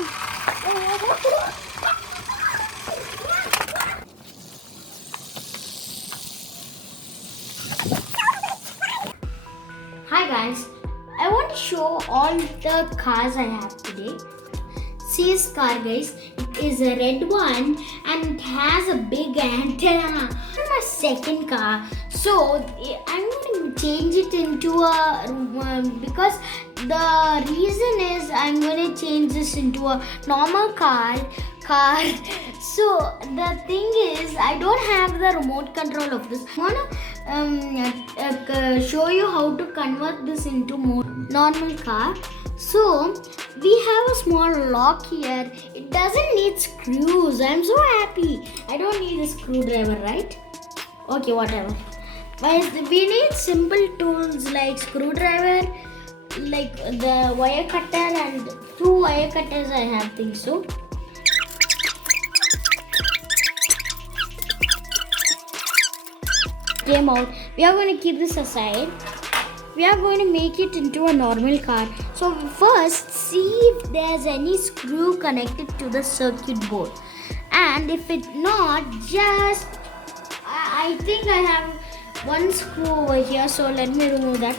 Hi guys, I want to show all the cars I have today. See this car guys, it is a red one and it has a big antenna. This is my second car, so I'm going to change it into a, because the reason is I'm going to change this into a normal car. So the thing is I don't have the remote control of this. I want to show you how to convert this into more normal car. So we have a small lock here. It doesn't need screws. I'm so happy. I don't need a screwdriver, right? Okay, whatever. But we need simple tools like screwdriver, like the wire cutter, and 2 wire cutters I have, think so. Came out. We are going to keep this aside. We are going to make it into a normal car. So first see if there's any screw connected to the circuit board, and if it's not, just I think I have one screw over here, so let me remove that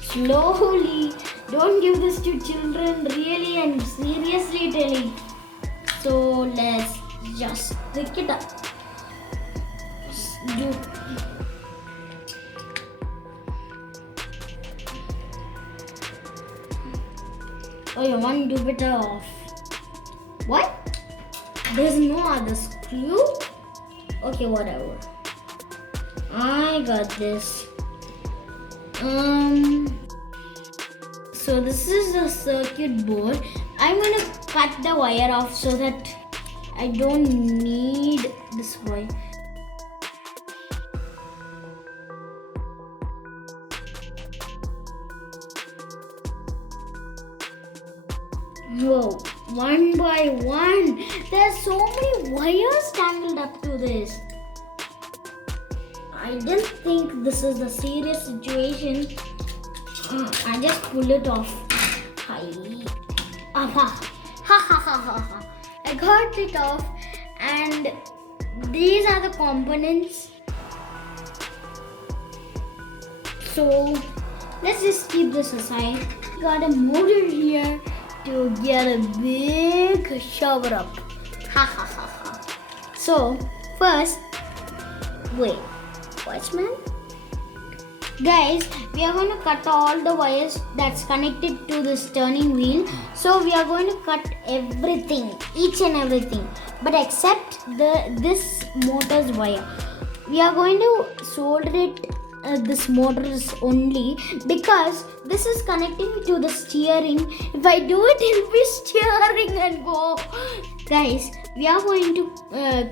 slowly. Don't give this to children, really, I'm seriously telling. So let's just pick it up. Oh, you want to do better off. What? There's no other screw? Okay, whatever. I got this. So this is the circuit board. I'm gonna cut the wire off so that I don't need this wire. Whoa, one by one. There's so many wires tangled up to this. I didn't think this is a serious situation. I just pull it off. I got it off, and these are the components. So let's just keep this aside. Got a motor here to get a big shower up. So first, wait, watchman? Guys, we are going to cut all the wires that's connected to this turning wheel. So we are going to cut everything, each and everything, but except this motor's wire. We are going to solder it this motors only, because this is connecting to the steering. If I do it, it'll be steering and go. Guys, we are going to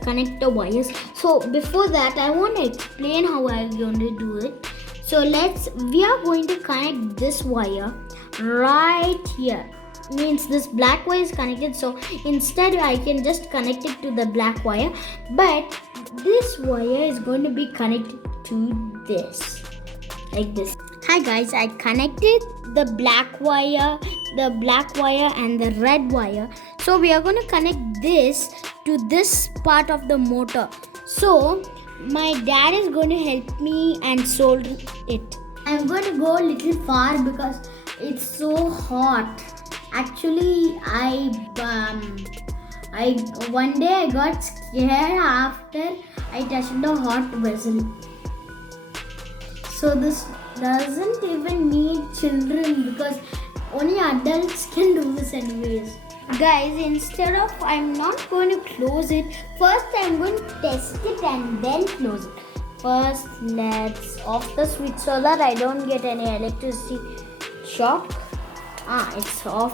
connect the wires. So before that, I want to explain how I'm going to do it. So we are going to connect this wire right here. Means this black wire is connected, so instead I can just connect it to the black wire, but this wire is going to be connected to this, like this. Hi guys, I connected the black wire and the red wire. So we are going to connect this to this part of the motor. So my dad is going to help me and solder it. I'm going to go a little far because it's so hot. Actually, one day I got scared after I touched the hot vessel. So this doesn't even need children, because only adults can do this anyways. Guys, instead of, I'm not going to close it. First I'm going to test it and then close it. First, let's off the switch so that I don't get any electricity shock. It's off.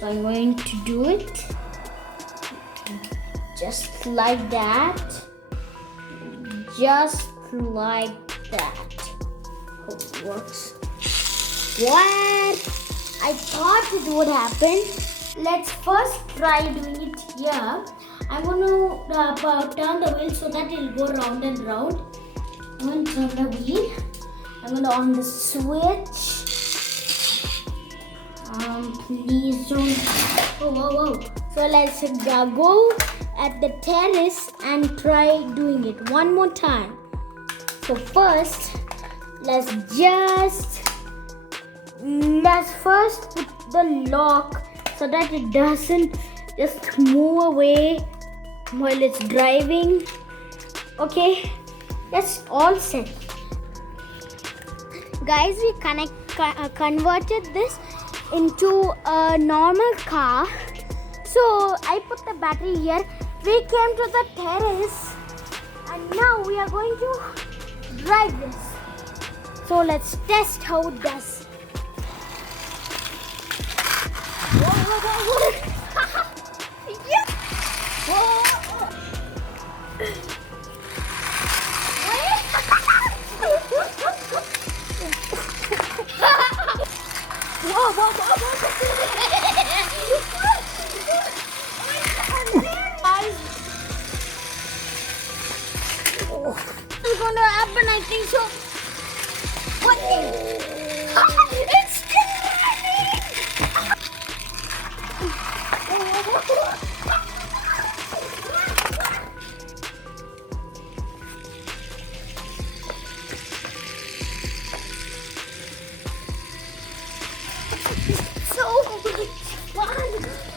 So I'm going to do it just like that. Just like that. Hope it works. What? I thought it would happen. Let's first try doing it here. I'm going to turn the wheel so that it will go round and round. I'm going to turn the wheel. I'm going to on the switch. Please don't. Whoa. So let's go at the terrace and try doing it one more time. So first, let's first put the lock so that it doesn't just move away while it's driving. Okay, that's all set. Guys, we converted this into a normal car. So I put the battery here. We came to the terrace and now we are going to drive this. So let's test how it does. Whoa. Yeah. Whoa. It's going to happen, I think so. What? It's still running. So much fun.